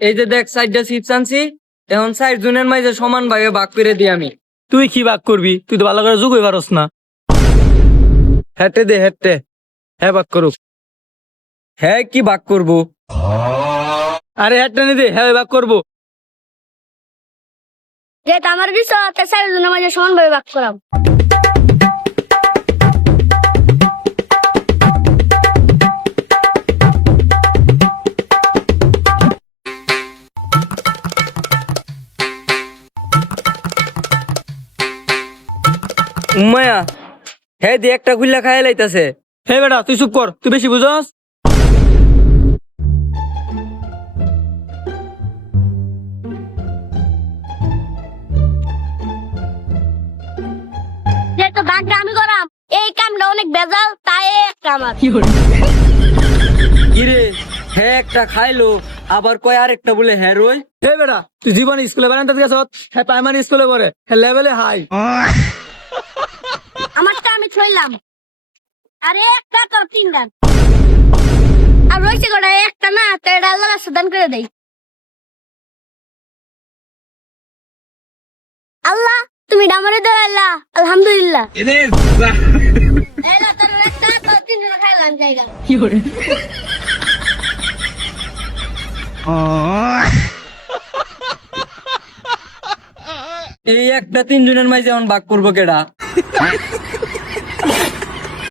এই যে দেখ 4টা চিপস আনছি, এখন 4 জনের মাঝে সমান ভাগে ভাগ করে দিই আমি। তুই কি ভাগ করবি? তুই তো ভালো করে যোগই পারস না। হেঁটে দে হেঁটে। হ্যাঁ ভাগ করুক। হ্যাঁ কি ভাগ করবো? আরে হ্যাটটা নি দে, হ্যাঁ ভাগ করবো। যেটা আমার দিছ তা 4 জনের মাঝে সমানভাবে ভাগ করাম। উম্মায়া, হ্যাঁ দিয়ে একটা খুললা খাইয়া লাইতাছে। হে বেটা তুই চুপ কর, তুই বেশি বুঝস। যেটা ভাগটা আমি করাম, এই কামটা অনেক বেজাল, তাই এই একটা আমার। কিরে, হ্যাঁ একটা খাইলো, আবার কয় আরেকটা বলে হ্যাঁ রই। হে বেটা তুই জীবন স্কুলে বানাতে গেছ, হ্যাঁ প্রাইমারি স্কুলে পড়ে, হ্যাঁ লেভেলে হাই। আমারটা আমি ছইলাম। আরে একটা তোর 3টা। আর রইছে গোটা একটা না, তো এটা আল্লাহ সাদান করে দেই। আল্লাহ তুমি ডামরে দাও আল্লাহ, আলহামদুলিল্লাহ। এলা তোর একটা তোর 3 জন খাইলাম জায়গা। এই একটা 3 জনের মাঝে এখন ভাগ করবো কেডা?